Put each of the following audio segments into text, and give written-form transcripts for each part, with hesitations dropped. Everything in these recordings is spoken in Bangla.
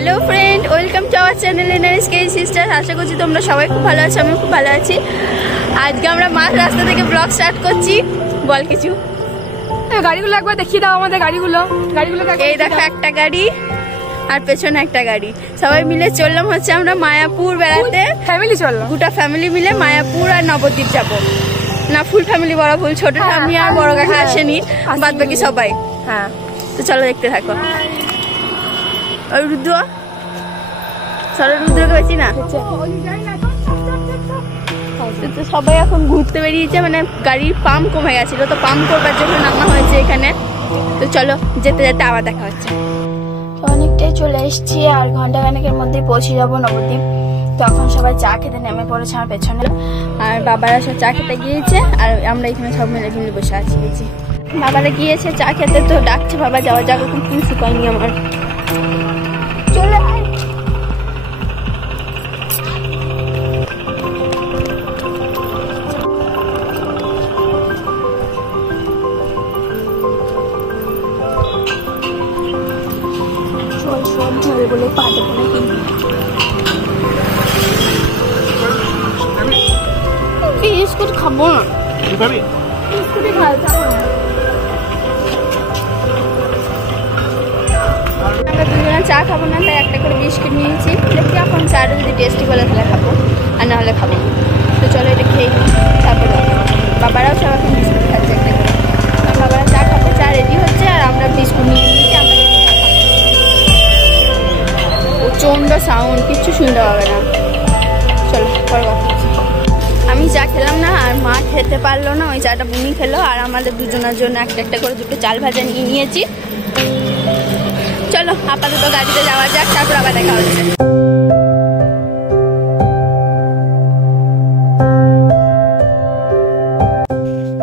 Hello friend, welcome to our channel NRSK sister. আশা করছি তোমরা সবাই খুব ভালো আছো, আমি খুব ভালো আছি। আজকে আমরা মাঝ রাস্তা থেকে ব্লগ স্টার্ট করছি। বল কিছু। গাড়িগুলো একবার দেখিয়ে দাও আমাদের গাড়িগুলো। এই দেখো একটা গাড়ি আর পেছনে একটা গাড়ি, সবাই মিলে চললাম হচ্ছে আমরা মায়াপুর বেড়াতে। ফ্যামিলি চললাম, গোটা ফ্যামিলি মিলে মায়াপুর আর নবদ্বীপ যাবো। না, ফুল ফ্যামিলি, বড় ফুল, ছোট ঠাম্মি আর বড় কাকা আসেনি, বাদ বাকি সবাই। হ্যাঁ, তো চলো দেখতে থাকো। ওই রুদ্র, চলো রুদ্রকে পেয়েছি না। তো সবাই এখন ঘুরতে বেরিয়েছে, মানে গাড়ির পাম্প কমে গেছিল, তো পাম্প করবার জন্য নামা হয়েছে এখানে। তো চলো যেতে যেতে আবার দেখা হচ্ছে। তো অনেকটাই চলে এসেছি, আর ঘন্টা খানেকের মধ্যেই পৌঁছে যাবো নবদ্বীপ। তো এখন সবাই চা খেতে নেমে পড়েছে আমার পেছনে, আর বাবারা সব চা খেতে গিয়েছে, আর আমরা এখানে সব মিলে মিলে বসে আছি। বাবারা গিয়েছে চা খেতে, তো ডাকছে বাবা যাওয়া যাক, এখন খুব শুকায়নি আমার। চলে আয়। বলে পা দেবো না কিন্তু বিস্কুট খাবো না। বিস্কুটই খাবো না। আমরা দুজনে চা খাবো না, তাই একটা করে বিস্কুট নিয়েছি। দেখি এখন চাটা যদি টেস্টি বলে তাহলে খাবো, আর না হলে খাবো। তো চলো এটা খেয়ে নিই, তারপরে বাবারাও সব এখন বিস্কুট খাচ্ছে একটা করে। বাবারা চা খাবে, চা রেডি হচ্ছে, আর আমরা বিস্কুট নিয়ে নিয়েছি। আমরা প্রচন্ড সাউন্ড, কিচ্ছু শুনতে পাবে না। চলো পরে কথা হচ্ছে। আমি চা খেলাম না, আর মা খেতে পারলো না, ওই চাটা বুনি খেলো, আর আমাদের দুজনের জন্য একটা একটা করে দুটো চাল ভাজা নিয়ে নিয়েছি। চলো আপাতত গাড়িতে যাওয়া যাক, তারপর আবার দেখা হচ্ছে।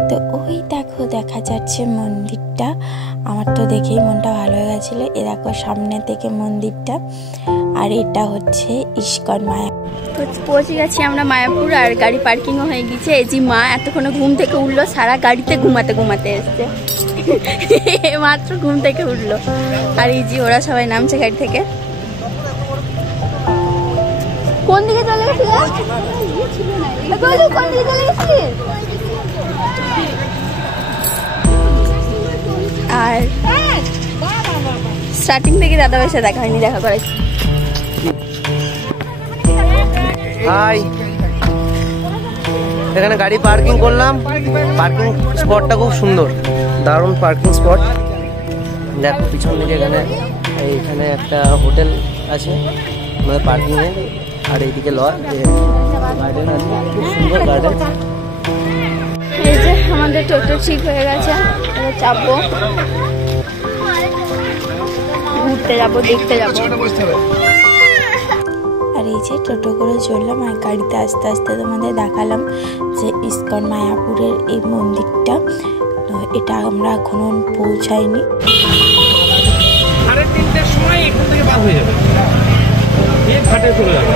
তো ওই দেখো দেখা যাচ্ছে মন্দিরটা, আমার তো দেখেই মনটা ভালো হয়ে গেছিলো। এ দেখো সামনে থেকে মন্দিরটা, আর এটা হচ্ছে ইস্কন মায়া। তো পৌঁছে গেছি আমরা মায়াপুর, আর গাড়ি পার্কিংও হয়ে গেছে। এই যে মা এতক্ষণে ঘুম থেকে উঠলো, সারা গাড়িতে ঘুমাতে ঘুমাতে এসছে, মাত্র ঘুম থেকে উঠলো। আর এই যে ওরা সবাই নামছে গাড়ি থেকে। কোন দিকে চলে গেছিল? কোন দিকে চলে গেছিস? আর স্টার্টিং থেকে দাদা ভাইয়ের সাথে দেখা হয়নি, দেখা করেছি। হাই, এখানে গাড়ি পার্কিং করলাম। পার্কিং স্পটটা খুব সুন্দর, দারুণ পার্কিং স্পট। দেখো পিছন দিকে এইখানে একটা হোটেল আছে আমাদের পার্কিংয়ে, আর এইদিকে গার্ডেন আছে, খুব সুন্দর গার্ডেন। এই যে আমাদের টোটো ঠিক হয়ে গেছে, এবার চাপবো, ঘুরতে যাবো, দেখতে যাবো। আর এই যে টোটো করে চললাম, আর গাড়িতে আস্তে আস্তে তোমাদের দেখালাম যে ইস্কন মায়াপুরের এই মন্দিরটা। তো এটা আমরা এখনো পৌঁছাইনি। 3:30টার সময় এখান থেকে বার হয়ে যাবে, ঘাটে চলে যাবে।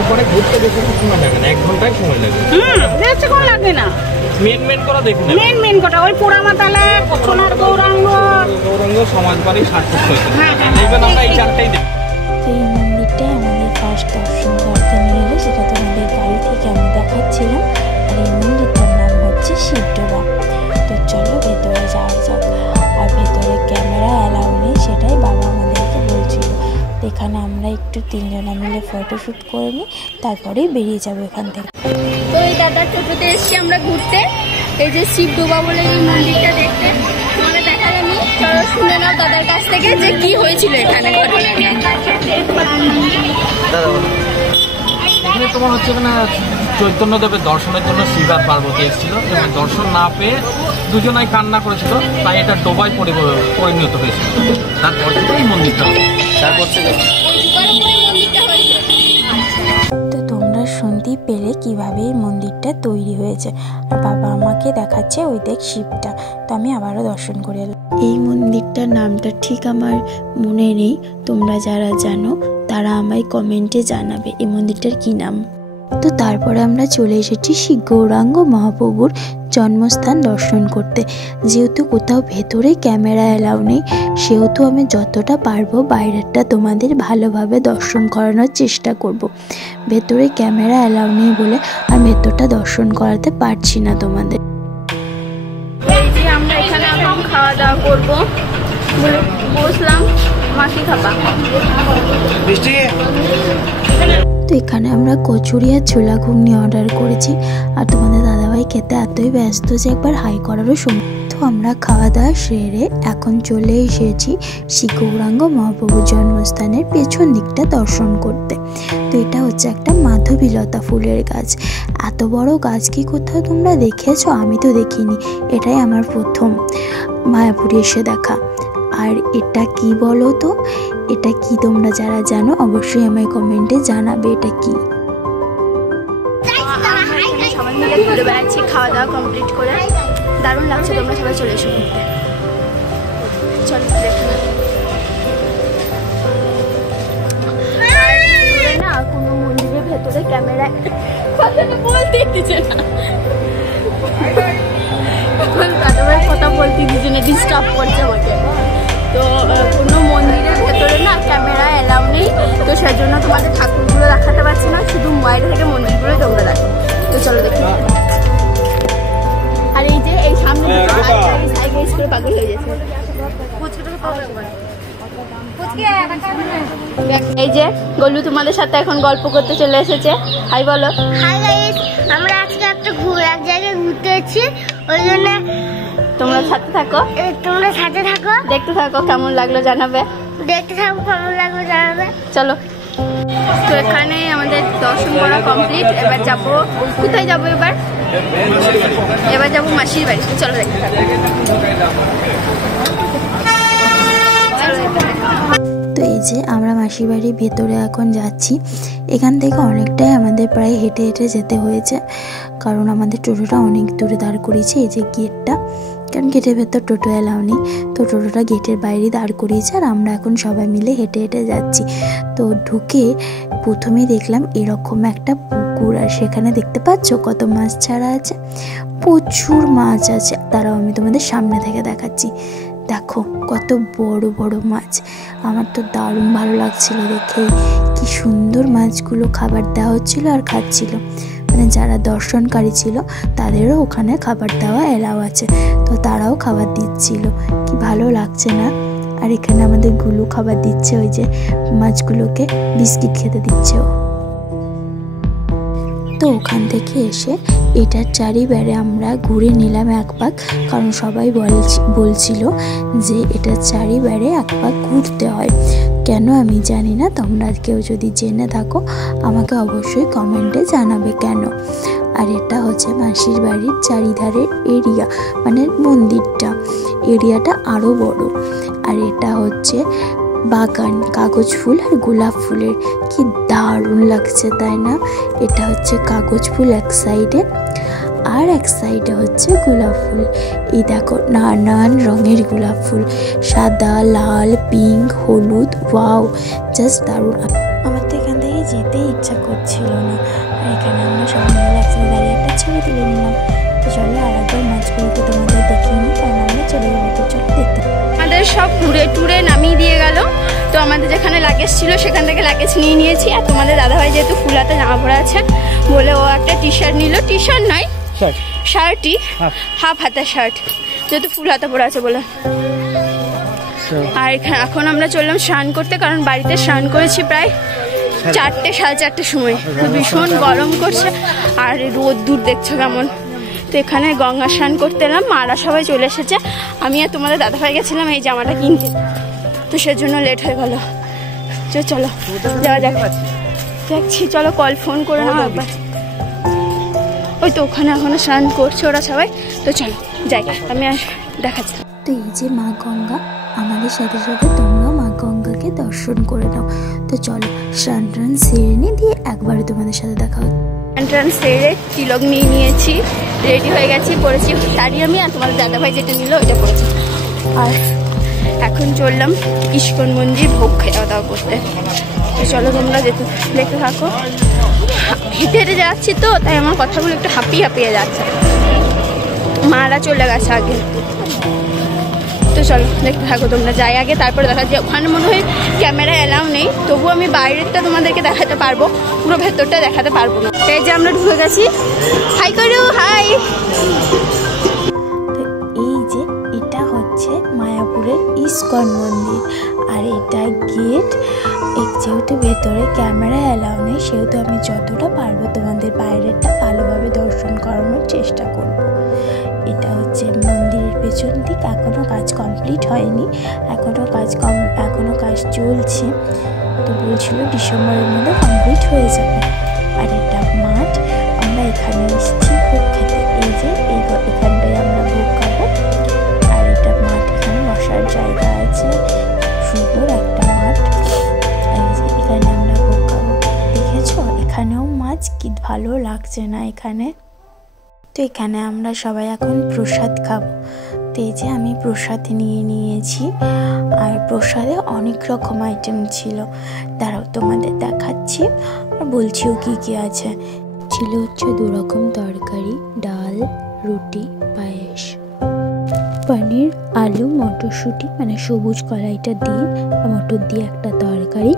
ওখানে ঘুরতে বেশি সময় লাগে না, 1 ঘন্টায় সময় লাগে। দেখতে কম লাগে না। মেন করা দেখুন, মেন কটা ওই পোড়ামাতালা, সোনার গৌরাঙ্গ, সমাজবাড়ি, সাতপুর। দেখবেন আমরা এই চারটাই দেখি। তো এই মন্দিরটাই আমাদের ফার্স্ট দর্শন করতে নিয়ে এলো, সেটা তোমাদের গাড়ি থেকে আমি দেখাচ্ছিলাম। আর এই মন্দিরটার নাম হচ্ছে শিবডোবা। তো চলো ভেতরে যাওয়া যাক। আর ভেতরে ক্যামেরা অ্যালাউ নেই, সেটাই বাবা আমাদেরকে বলছিল। এখানে আমরা একটু 3 জনা মিলে ফটোশ্যুট করে নিই, তারপরেই বেরিয়ে যাবো এখান থেকে। তো এই দাদার টোটোতে এসছি আমরা ঘুরতে, এই যে শিবডোবা বলে এই মন্দিরটা দেখতে। তোমাদের দেখা যায়নি, চলো শুনে নাও দাদার কাছ থেকে যে কি হয়েছিল এখানে। এখানে তোমার হচ্ছে চৈতন্যদেবের দর্শনের জন্য শিব আর পার্বতী এসেছিল, এবং দর্শন না পেয়ে দুজনাই কান্না করেছিল, তাই এটা ডোবায় পরিণত হয়েছিল। তারপর থেকে এই মন্দিরটা, তারপর থেকে তো তোমরা শুনতেই পেলে কিভাবে এই মন্দিরটা তৈরি হয়েছে। আর বাবা আমাকে দেখাচ্ছে ওই দেখ শিবটা। তো আমি আবারও দর্শন করে এলাম। এই মন্দিরটার নামটা ঠিক আমার মনে নেই, তোমরা যারা জানো তারা আমায় কমেন্টে জানাবে এই মন্দিরটার কি নাম। তো তারপরে আমরা চলে এসেছি শ্রী গৌরাঙ্গ মহাপ্রভুর জন্মস্থান দর্শন করতে। যেহেতু কোথাও ভেতরে ক্যামেরা অ্যালাউ নেই, সেহেতু আমি যতটা পারবো বাইরেরটা তোমাদের ভালোভাবে দর্শন করানোর চেষ্টা করব। ভেতরে ক্যামেরা অ্যালাউ নেই বলে আমি ভেতরটা দর্শন করাতে পারছি না তোমাদের। আমরা এখানে এখন খাওয়া দাওয়া করবো, বসলাম মাছি খাপা। তো এখানে আমরা কচুরি আর ছোলা ঘুগনি অর্ডার করেছি, আর তোমাদের দাদাভাই খেতে এতই ব্যস্ত যে একবার হাই করারও সময়। তো আমরা খাওয়া দাওয়া সেরে এখন চলে এসেছি শ্রী গৌরাঙ্গ মহাপ্রভুর জন্মস্থানের পেছন দিকটা দর্শন করতে। তো এটা হচ্ছে একটা মাধবীলতা ফুলের গাছ। এত বড় গাছ কি কোথাও তোমরা দেখেছো? আমি তো দেখিনি, এটাই আমার প্রথম মায়াপুরে এসে দেখা। আর এটা কি বলো তো, এটা কি তোমরা যারা জানো অবশ্যই আমায় কমেন্টে জানাবে এটা কি। সবাই মিলে ঘুরে বেড়াচ্ছি খাওয়া দাওয়া কমপ্লিট করে, দারুণ লাগছে। তোমরা সবাই চলে এসো ঘুরতে, চলো দেখো না কোনো মন্দিরের ভেতরে ক্যামেরা বলতে দিচ্ছে না, দাদাভাই কথা বলতে দিচ্ছে না, ডিস্টার্ব করছে আমাকে। তো কোনো মন্দিরের ভেতরে না ক্যামেরা অ্যালাউ নেই, তো সেজন্য তোমাদের ঠাকুরগুলো দেখাতে পারছি না, শুধু বাইরে থেকে মন্দিরগুলো তোমরা দেখো। তো চলো দেখি। আর এই যে এই সামনে সাইকেল করে পাগল হয়ে গেছে। এই যে গলু তোমাদের সাথে এখন গল্প করতে চলে এসেছে। হাই বলো। হাই গাইস, আমরা আজকে এক জায়গায় ঘুরতে যাচ্ছি, ওই জন্য তোমরা সাথে থাকো, দেখতে থাকো, কেমন লাগলো জানাবে। চলো। তো এখানে আমাদের দর্শন করা কমপ্লিট। এবার যাবো কোথায় যাবো? এবার যাবো মাসির বাড়ি। চলো দেখতে থাকো। তো এই যে আমরা মাসির বাড়ির ভেতরে এখন যাচ্ছি। এখান থেকে অনেকটাই আমাদের প্রায় হেঁটে হেঁটে যেতে হয়েছে, কারণ আমাদের টোটোটা অনেক দূরে দাঁড় করিয়েছে। এই যে গেটটা, কারণ গেটের ভেতর টোটো অ্যালাউ নেই, তো টোটোটা গেটের বাইরে দাঁড় করিয়েছে। আর আমরা এখন সবাই মিলে হেঁটে হেঁটে যাচ্ছি। তো ঢুকে প্রথমে দেখলাম এরকম একটা পুকুর, আর সেখানে দেখতে পাচ্ছ কত মাছ ছাড়া আছে, প্রচুর মাছ আছে। তারাও আমি তোমাদের সামনে থেকে দেখাচ্ছি। দেখো কত বড় বড় মাছ, আমার তো দারুণ ভালো লাগছিল দেখে। কি সুন্দর মাছগুলো খাবার দেওয়া হচ্ছিল আর খাচ্ছিল। মানে যারা দর্শনকারী ছিল তাদেরও ওখানে খাবার দেওয়া এলাও আছে, তো তারাও খাবার দিচ্ছিল। কি ভালো লাগছে না? আর এখানে আমাদের গুলু খাবার দিচ্ছে, ওই যে মাছগুলোকে বিস্কিট খেতে দিচ্ছে ও। তো ওখান থেকে এসে এটার চারিবারে আমরা ঘুরে নিলাম এক পাক, কারণ সবাই বলছিল যে এটার চারিবারে এক পাক ঘুরতে হয়। কেন আমি জানি না, তোমরা কেউ যদি জেনে থাকো আমাকে অবশ্যই কমেন্টে জানাবে কেন। আর এটা হচ্ছে মাসির বাড়ির চারিধারের এরিয়া, মানে মন্দিরটা এরিয়াটা আরও বড়। আর এটা হচ্ছে বাগান, কাগজ ফুল আর গোলাপ ফুলের। কি দারুণ লাগছে তাই না? এটা হচ্ছে কাগজ ফুল এক সাইডে, আর এক সাইডে হচ্ছে গোলাপ ফুল। এই দেখো নানান রঙের গোলাপ ফুল, সাদা, লাল, পিঙ্ক, হলুদ। ওয়াও, জাস্ট দারুণ। আমার তো এখান থেকে যেতে ইচ্ছা করছিল না, আর এখানে আমরা সবাই মিলে একসাথে দাঁড়িয়ে একটা ছবি তুলে নিলাম। তো চলো আর একবার মাছগুলোকে তোমাদের দেখিয়ে নিই, কারণ আমরা চলে যাবো। তো চলো দেখতে। আমাদের সব ঘুরে টুরে নামিয়ে দিয়ে গেল। তো আমাদের যেখানে লাগেজ ছিল সেখান থেকে লাগেজ নিয়ে নিয়েছি। আর তোমাদের দাদাভাই যেহেতু ফুলাতে জামা পরা আছে বলে ও একটা টি শার্ট নিল, টি শার্ট নয় শার্টই, হাফ হাতা শার্ট, যেহেতু ফুল হাতা পরা আছে বলে। আর এখন আমরা চললাম স্নান করতে, কারণ বাড়িতে স্নান করেছি প্রায় 4টে, 4:30 সময়। তো ভীষণ গরম করছে আর রোদ দূর দেখছো কেমন। তো এখানে গঙ্গা স্নান করতে এলাম, মারা সবাই চলে এসেছে। আমি আর তোমাদের দাদাভাই গেছিলাম এই জামাটা কিনতে, তো সেজন্য লেট হয়ে গেল। চলো যাওয়া যাক। দেখছি, চলো কল ফোন করে নাও একবার। ওই তো ওখানে এখনো স্নান করছে ওরা সবাই। তো চলো যাই, আমি আর দেখাচ্ছি। তো এই যে মা গঙ্গা, আমাদের সাথে সাথে তোমরাও মা গঙ্গাকে দর্শন করে নাও। তো চলো স্নান টান সেরে নিয়ে দিয়ে একবারে তোমাদের সাথে দেখা হচ্ছে। স্নান সেরে তিলক নিয়ে নিয়েছি, রেডি হয়ে গেছি, পরেছি শাড়ি আমি, আর তোমাদের দাদাভাই যেটা নিল ওইটা পরেছি। আর এখন চললাম ইস্কন মন্দির ভোগ খাওয়া দাওয়া করতে। তো চলো তোমরা দেখতে থাকো। হেঁটে হেঁটে যাচ্ছি তো, তাই আমার কথাগুলো একটু হাঁপিয়ে যাচ্ছে। মারা চলে গেছে আগে। তো চলো দেখতে থাকো তোমরা, যাই আগে তারপরে দেখা যায়। ওখানে মনে হয় ক্যামেরা এলাও নেই, তবু আমি বাইরেরটা তোমাদেরকে দেখাতে পারবো, পুরো ভেতরটা দেখাতে পারবো না। এই যে আমরা ঢুকে গেছি। হাই করু, হাই। তো এই যে এটা হচ্ছে মায়াপুরের ইস্কন মন্দির, আর এটা গেট। যেহেতু ভেতরে ক্যামেরা অ্যালাউ নেই, সেহেতু আমি যতটা পারবো তোমাদের বাইরেটা ভালোভাবে দর্শন করানোর চেষ্টা করব। এটা হচ্ছে মন্দিরের পেছন দিক। এখনও কাজ কমপ্লিট হয়নি, এখনও কাজ চলছে। তো বলছিল ডিসেম্বরের মধ্যে কমপ্লিট হয়ে যাবে। আর এটা মাঠ, আমরা এখানে এসেছি ভোগ খেতে। এই যে এখানটায় আমরা ভোগ খাবো। আর এটা মাঠ, এখানে বসার জায়গা আছে, সুন্দর একটা মাঠ। এই যে এখানে আমরা ভোগ খাবো। দেখেছো এখানেও মাছ, কি ভালো লাগছে না এখানে। তো এখানে আমরা সবাই এখন প্রসাদ খাবো। তো এই যে আমি প্রসাদ নিয়েছি, আর প্রসাদে অনেক রকম আইটেম ছিল। দাঁড়াও তোমাদের দেখাচ্ছি আর বলছিও কি আছে। ছিল হচ্ছে 2 রকম তরকারি, ডাল, রুটি, পায়েস, পনির, আলু, মটরশুঁটি মানে সবুজ কলাইটা দিয়ে, মটর দিয়ে একটা তরকারি,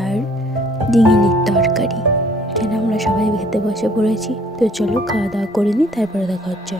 আর ডিঙিলির তরকারি। এখানে আমরা সবাই খেতে বসে পড়েছি। তো চলো খাওয়া দাওয়া করে নিই, তারপরে দেখা হচ্ছে।